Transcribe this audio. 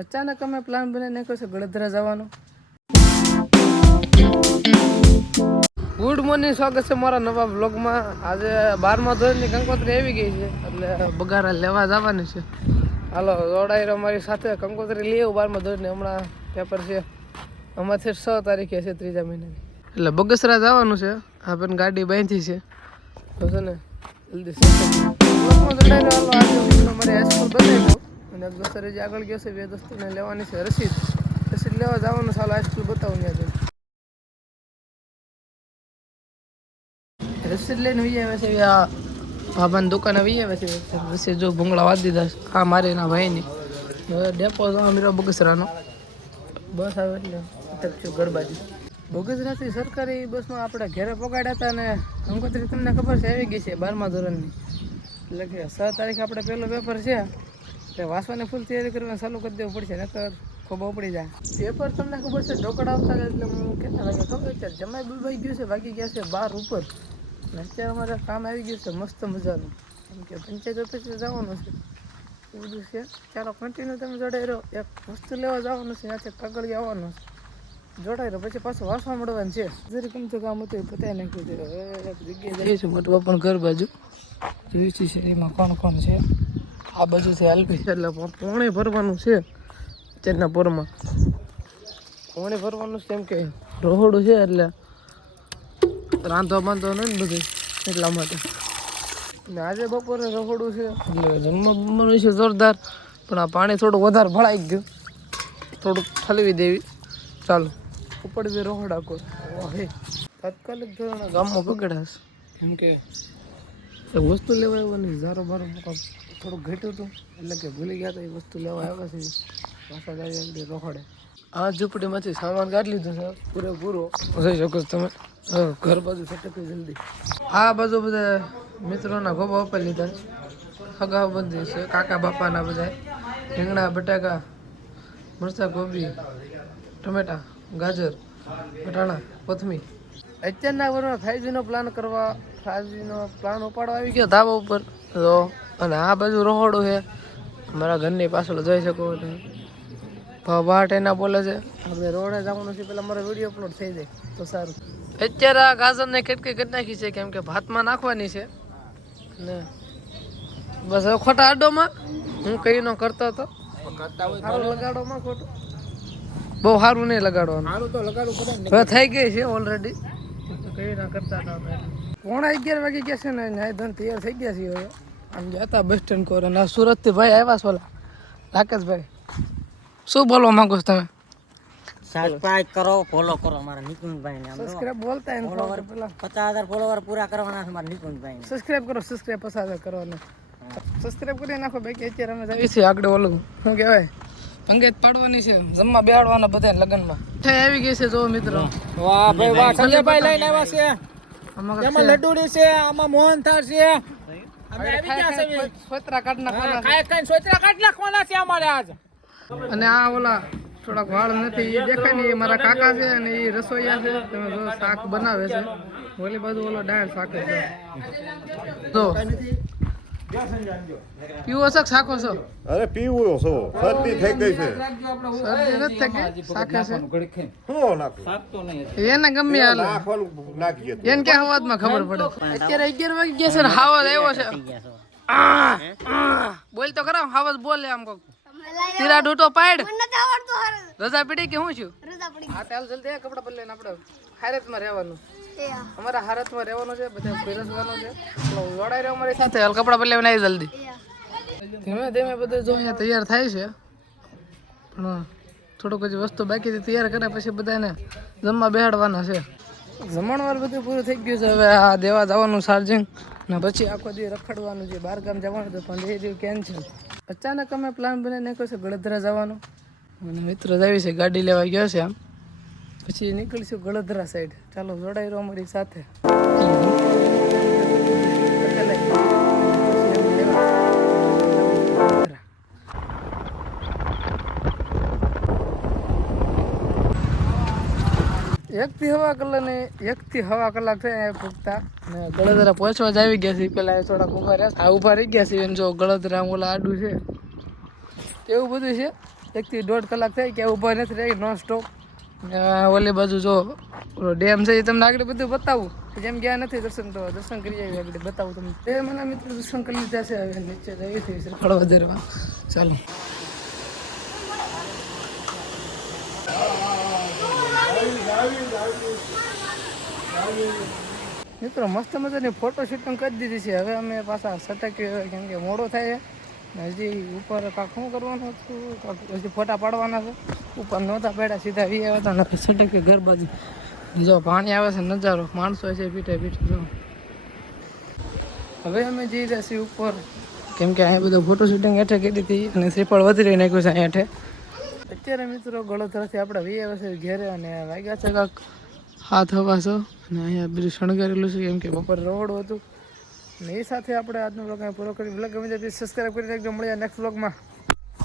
અચાનક અમે પ્લાન બનાવી નાખ્યો છે ગળધરા જવાનો. ગુડ મોર્નિંગ, સ્વાગત છે મારા નવા બ્લોગમાં. આજે 12મા ધોરણની કંકોત્રી આવી ગઈ છે એટલે બગારા લેવા જવાની છે. હાલો જોડાઈ મારી સાથે કંકોત્રી લઈ આવું. 12મા ધોરણની હમણાં પેપર છે અમારથી 6 તારીખે છે, 3જા મહિનાની. એટલે બગસરા જવાનું છે. આ પણ ગાડી બાંધી છે તો છે ને જલ્દી જોડાઈ રહ્યો. આજે મારે હાઈસ્કૂલ બતાવી દઉં અને એક દોસ્ત જે આગળ ગયો છે, બે દોસ્તોને લેવાની છે રસીદ લેવા જવાનું. ચાલો હાઈસ્કૂલ બતાવું ત્યાં રસીદ લઈને વી આવે છે. આ બાબાની દુકાને વી આવે છે રસીદ. જો ભૂંગળા વાદી દીધા છે. આ મારે એના ભાઈની. હવે ડેપો જવા મીરો બગસરાનો. બસ આવે એટલે અટકશું ઘર બાજુ. બગસરાથી સરકારી બસમાં આપણે ઘેરે પગાડ્યા હતા અને કંકોત્રી તમને ખબર છે આવી ગઈ છે 12મા ધોરણની. એટલે કે 6 તારીખે આપણે પહેલો પેપર છે એટલે વાંચવાની ફૂલ તૈયારી કરવાની ચાલુ કરી દેવું પડશે, નકર ખોબા પડી જાય. પેપર તમને ખબર છે ઢોકળા આવતા એટલે હું કેટલા વાગે ખબર છે જમાઈ બુલબાઈ ગયું છે, વાગી ગયા છે 12 ઉપર. અત્યારે અમારે કામ આવી ગયું છે મસ્ત મજાનું, કેમ કે પંચાયત ઓફિસે જવાનું છે એ બધું છે. ચાલો કન્ટિન્યુ તમે જોડાઈ રહો. એક વસ્તુ લેવા જવાનું છે, ત્યાંથી કાગળ આવવાનું છે. જોડાઈ રહ્યો પછી પાછું વાંચવા મળવાનું છે. જરી ગમતું કામ હતું એ પતાવી નાખ્યું છે. હવે એક જગ્યાએ જઈએ છીએ મોટું પણ ઘર બાજુ જોઈ છે એમાં કોણ કોણ છે. આ બાજુથી હાલવી છે એટલે પોણી ભરવાનું છે. અત્યારના પોરમાં પોણી ભરવાનું છે, એમ કે રોહડું છે એટલે રાંધવા બાંધવા નહીં ને બધું એટલા માટે. ને આજે બપોરે રખોડું છે એટલે જમવા બમવાનું છે જોરદાર. પણ આ પાણી થોડું વધારે ભળાઈ ગયું, થોડુંક ઠલવી દેવી. ચાલો ઉપર બી રોહડા કોઈ હે તાત્કાલિક ધોરણે ગામમાં પકડાશ. કેમ કે વસ્તુ લેવા આવ્યો નહીં, ઝારો બારો થોડુંક ઘટ્યું હતું એટલે કે ભૂલી ગયા હતા એ વસ્તુ લેવા આવ્યા છે. પાછા જાય રોહડે આ ઝૂંપડીમાંથી સામાન કાઢી લીધું છે પૂરેપૂરો. જોઈ શકો છો તમે. ઘર બાજુ ફટકી જલ્દી. આ બાજુ બધા મિત્રોના ગોબા ઉપર લીધા, સગા બંધી છે, કાકા બાપાના બધા. રીંગણા, બટાકા, મરચાં, ગોબી, ટમેટા, ગાજર, વટાણા, કોથમીર. અત્યારના વર્ષમાં 5Gનો પ્લાન કરવા, 5Gનો પ્લાન ઉપાડવા આવી ગયો ધાબા ઉપર તો. અને આ બાજુ રહોડું છે અમારા ઘરની પાછળ જોઈ શકો છો. વાટ એના બોલે છે આપણે રોડે જવાનું છે, પેલા મારો વિડીયો અપલોડ થઈ જાય તો સારું. અત્યારે આ ગાજરને કેટલી કરી નાખી છે કેમ કે ભાતમાં નાખવાની છે ને બસ હવે ખોટા આડોમાં હું કઈ નો કરતો હતો. સારું લગાડોમાં ખોટું બહુ સારું નહીં લગાડવાનું. હવે થઈ ગઈ છે ઓલરેડી, કઈ ના કરતા હતા. 11:30 વાગી ગયા છે ને નાઈ ધન તૈયાર થઈ ગયા છે. હવે આમ જતા બસ સ્ટેન્ડ કોર અને સુરતથી ભાઈ આવ્યા છે ઓલા રાકેશભાઈ. શું બોલવા માંગો છો તમે? સબસ્ક્રાઇબ કરો, ફોલો કરો મારા નિકુંજભાઈ ને. સબસ્ક્રાઇબ બોલતા હે ફોલોવર પેલા 50,000 ફોલોવર પૂરા કરવાના છે મારા નિકુંજભાઈ ને. સબસ્ક્રાઇબ કરો, સબસ્ક્રાઇબ 50,000 કરવાના. સબસ્ક્રાઇબ કરી નાખો. બાકી અત્યારે અમે જઈએ છીએ આગળ ઓલું શું કહેવાય પંગેત પાડવાની છે, જમવા બેહાડવાના બધા લગ્નમાં. ઠાઈ આવી ગઈ છે જો મિત્રો. વાહ ભાઈ વાહ, સંજયભાઈ લઈને આવ્યા છે. એમાં લડ્ડુડી છે, આમાં મોહનથાળ છે. અમે આવી ગયા છે. સોતરા કાઢ નાખવાના કાઈ સોતરા કાઢ નાખવાના છે અમારે આજ. અને આ ઓલા થોડાક વાળ નથી એ દેખાય ને, એ મારા કાકા છે અને એ રસોઈયા છે. તમે જો શાક બનાવે છે. ઓલી બાજુ ઓલો ડાયર શાક છે. જો પીવો છો શાકો છો? અરે પીવો છો, શરદી થઈ ગઈ છે. શરદી નથી થઈ ગઈ, શાકે છે. હું નાખું એને ગમે હાલ નાખવાનું નાખીએ તો. એને ક્યાં હવાજમાં ખબર પડે. અત્યારે 11 વાગી ગયા છે ને હાવજ આવ્યો છે. બોલ તો ખરા હાવજ બોલે આમ કોક તીરા ડૂટો પાડ. રજા પડી કે હું છું? હા ચાલ જલ્દી કપડા બદલાઈને આપણે હારતમાં રહેવાનું. અમારા હારતમાં રહેવાનું છે, બધા પીરસવાનું છે. જોડાઈ રહ્યો અમારી સાથે. હાલ કપડા બદલાઈને આવી જલ્દી. ધીમે ધીમે બધું જો અહીંયા તૈયાર થાય છે, પણ થોડુંક હજી વસ્તુ બાકી તૈયાર કરે પછી બધાને જમવા બેહાડવાના છે. જમણવાર બધું પૂરું થઈ ગયું છે. હવે આ દેવા જવાનું ચાર્જિંગ ને પછી આખો દી રખડવાનું છે. 12 ગામ જવાનું હતું પણ એ જેવું કેન્સલ. અચાનક અમે પ્લાન બનાવી નાખ્યો છે ગળધરા જવાનો. અને મિત્રો જાવી છે, ગાડી લેવા ગયો છે આમ. પછી નીકળીશું ગળધરા સાઈડ. ચાલો જોડાઈ રહ્યો અમારી સાથે. એકથી હવા કલાક થાય પૂગતા ને ગળધરા પહોંચવા જ આવી ગયા છે. પેલા થોડાક ઊભા રહ્યા, આ ઊભા રહી ગયા છે. જો ગળધરા ઓલા આડું છે તેવું બધું છે. 1 થી 1.5 કલાક થઈ કે ઊભા નથી રહી નોન સ્ટોપ. ઓલી બાજુ જો ડેમ છે એ તમને આગળ બધું બતાવું. જેમ ગયા નથી દર્શન તો દર્શન કરી આવી આગળ બતાવું તમને. તે મને મિત્રો દર્શન કરી લીધા છે. હવે નીચે જઈ થઈ શ્રીફળ વધારવા. ચાલો મિત્રો મસ્ત મજાની ફોટો શૂટિંગ કરી દીધી છે. હવે અમે પાછા સટક્યું કેમ કે મોડો થાય છે. હજી ઉપર કાંક શું કરવાનું હતું, હજી ફોટા પાડવાના છે. ઉપર નહોતા પડ્યા સીધા વી આવ્યા હતા નથી સટક્યું ઘર બાજુ. જો પાણી આવે છે નજારો, માણસો છે પીઠે પીઠે જો. હવે અમે જઈ રહ્યા છીએ ઉપર કેમ કે અહીંયા બધું ફોટો શૂટિંગ હેઠે કરી હતી અને શ્રીફળ વધી નાખ્યું છે અહીંયા હેઠે. અત્યારે મિત્રો ગળોતરાથી આપણે વી આવ્યા છે ઘેરે અને વાગ્યા છે કાંક 7 વાગ્યા અને અહીંયા બધું શણગારેલું છે કેમ કે બપોરે રવડું હતું. અને એ સાથે આપણે આજનો બ્લોગ પૂરો કરી. બ્લોગ ગમે તે સબસ્ક્રાઈબ કરી નાખજો. મળ્યા નેક્સ્ટ બ્લોગમાં.